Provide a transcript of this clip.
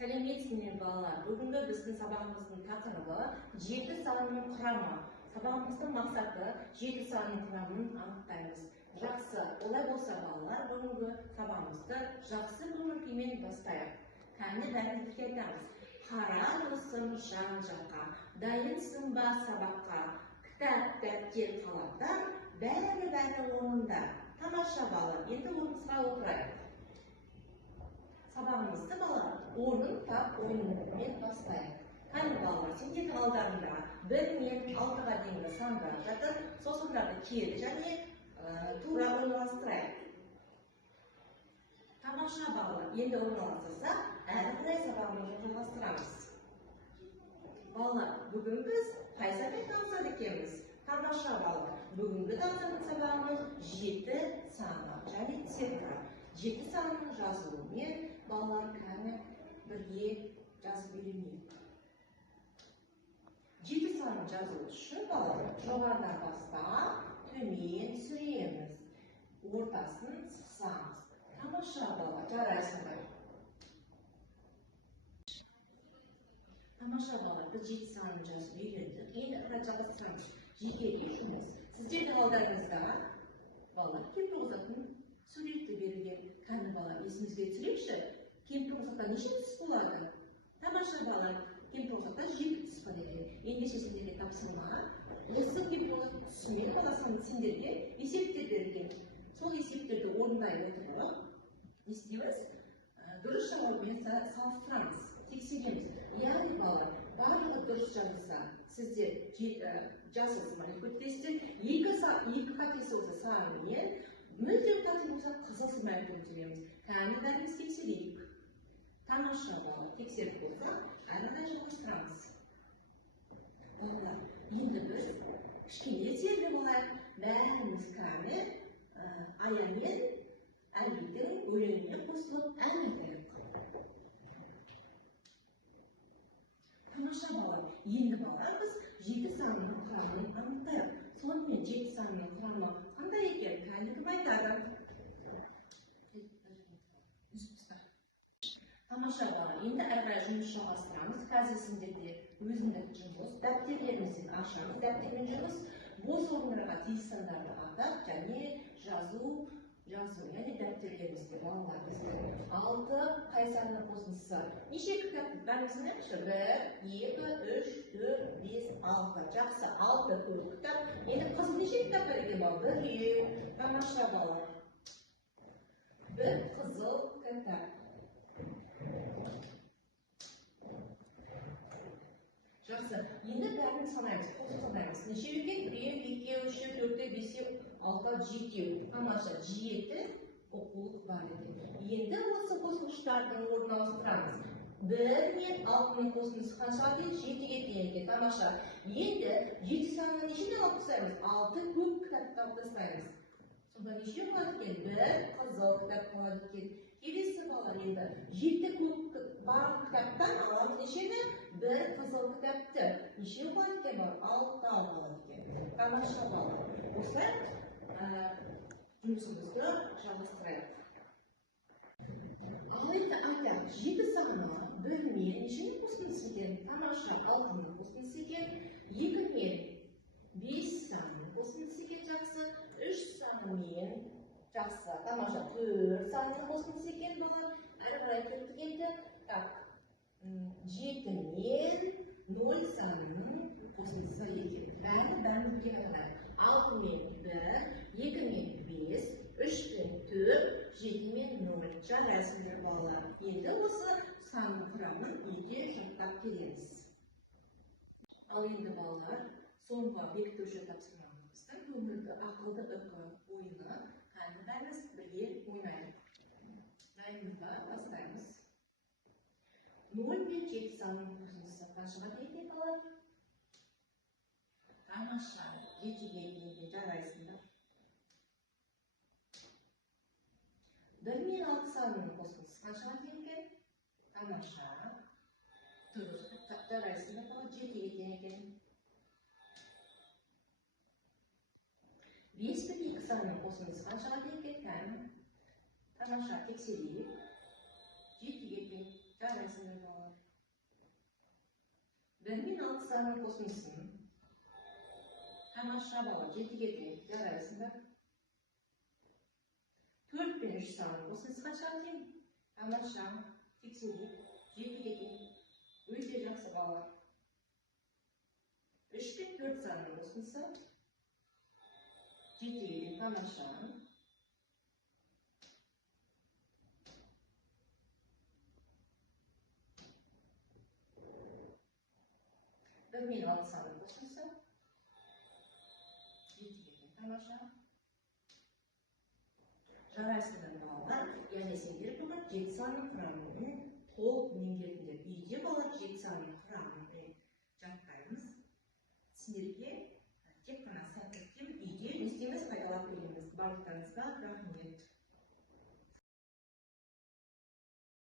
Сәлеметсіздер балалар. Бүгінгі біздің сабағымыздың тақырыбы 7 санының құрамы. Сабағымыздың мақсаты 7 санының құрамын анықтаймыз. Жақсы, олай болса балалар, бүгінгі сабағымызды жақсы көңіл-күймен бастайық. Кәні бәрімізге айтамыз. Қарамысың жан-жаққа, дайынсың ба сабаққа, кітап, дәптер, қаламдар, бәрі орнында. Тамаша балалар, енді орнымызға отырайық. Сабағымызды балалар орын тап ойынымен бастайық. Қане балалар, сендердің алдарында 1 мен 6-ға дейінгі сандар жатыр. Сол сандарды кері және тура орналастырайық. Тамаша балалар, енді орналастырсақ, әрі қарай сабағымызды жалғастырамыз. Балалар, бүгін біз қай санмен танысады екенбіз? Тамаша балалар, бүгінгі сабағымыз 7 саны және цифра. 7 санының жазылуымен балалар кәні бірге жазып үйренейік. 7 санын жазу үшін балалар жоғарыдан бастап төмен сүреміз. Ортасын сызамыз. Тамаша балалар, жарайсыңдар. Тамаша балалар, біз 7 санын жазып үйрендік. Енді қарай жалғастырамыз. Жекеге жұмыс. Сіздердің алдарыңызда балалар кемпір ұзатын суретті берілген. Кәні балалар, есімізге түсірейікші, кемпір ұзақта неше түс болады? Тамаша балалар, кемпір ұзақта 7 түс бар екен. Ендеше сендерге тапсырма, осы кемпір ұзақ түсімен баласының сендерге есептер берілген. Сол есептерді орындай отырып, не істейміз? Дұрыс жауабымен салыстырамыз, тексереміз. Яғни балалар, барлығы дұрыс жазылса, сіздер жасырсыз ма? Екі қатесі болса санымен, мүлдем қате болса қызыл сызбамен көтереміз. Кәні бәріміз тексерейік. Тамаша балалар, тексеріп болсақ, әрі қарай жалғастырамыз. Балалар, енді біз кішкене терді болайық. Бәріміз кәні аямен әлбеттің өлеңіне қосылып ән айтайық. Тамаша балалар, енді балалар біз 7 санының құрамын анықтайық. Сонымен 7 санының құрамы қандай екен? Кәні кім айтады? Тамаша балалар, енді әрі қарай жұмыс жалғастырамыз. Қазір сендерде өзіндік жұмыс, дәптерлерімізден ашамыз. Дәптермен жұмыс бос орындарға тиіс сандарды атап және жазу, яғни дәптерлерімізде балалар бізде 6 қай санның қосындысы. Неше кітап бәріміздің айтшы? 1, 2, 3, 4, 5, 6. Жақсы, 6 көп кітап. Енді қызыл неше кітап бар екен балалар? 1. Тамаша балалар. 1 қызыл кітап. Жақсы, енді бәрін санаймыз, қосып санаймыз. Неше екен? 1, 2, 3, 4, 5, 6, 7. Тамаша, 7 оқулық бар екен. Енді осы қосылғыштардың орнын ауыстырамыз. 1 мен 6-ның қосындысы қаншаға дейін? 7-ге дейін екен. Тамаша, енді 7 санын нешеден алып тастаймыз? 6 көп кітапты алып тастаймыз. Сонда неше болады екен? 1 қызыл кітап болады екен. Келесі балалар, енді 7 көп бар кітаптан аламыз нешені? 1 қызыл кітапты. Неше болады екен бар? 6 болады екен. Тамаша балалар. Осылай жұмысымызды жалғастырайық. Ал енді айтайық, 7 саны 1 мен нешенің қосындысы екен? Тамаша, 6-ның қосындысы екен. 2 мен 5 санының қосындысы екен. Жақсы, 3 санымен жақсы. Тамаша, 4 санының қосындысы екен балалар. Әрі қарай кеттік енді. 7 мен 0 санының қосындысы екен. Бәрін бірге қарайық. 6 мен 1, 2 мен 5, 3 мен 4, 7 мен 0. Жарайсыңдар балалар. Енді осы санның құрамын үйде жаттап келеміз. Ал енді балалар, соңғы бекітуші тапсырмамыздың көңілді ақылды ойыны қайны бәріміз бірге ойнайық. Дайынбыз ба? Бастаймыз. 0 мен 7 санның қосындысы қаншаға дейін балалар? Тамаша, 7-ге дейін жарайсыңдар. 1 мен 6 санының қосындысы қаншаға дейін екен? Тамаша. Жарайсыңдар балалар, 7-ге дейін екен. 5 пен 2 санының қосындысы қаншаға дейін екен? Тамаша, тексерейік. 7-ге дейін. Жарайсыңдар балалар. 1006 санын қосындысын тамаша бала 7-ге де жарайсыңдар. 4 пен 3 санын қосындысы қанша екен? Тамаша, тексерейік, 7-ге де. Өте жақсы балалар. 3 пен 4 санын қосындысы 7-ге де тамаша. 1006 санын қосындысы 7-ге де тамаша. Жарайсыңдар балалар, яғни сендер бүгін 7 санның құрамын толық меңгердіңдер. Үйде балалар 7 санның құрамын жаттаймыз. Сендерге тек қана сәттілікпен үйде не істейміз, пайдалап келеміз. Барлықтарыңызға рахмет.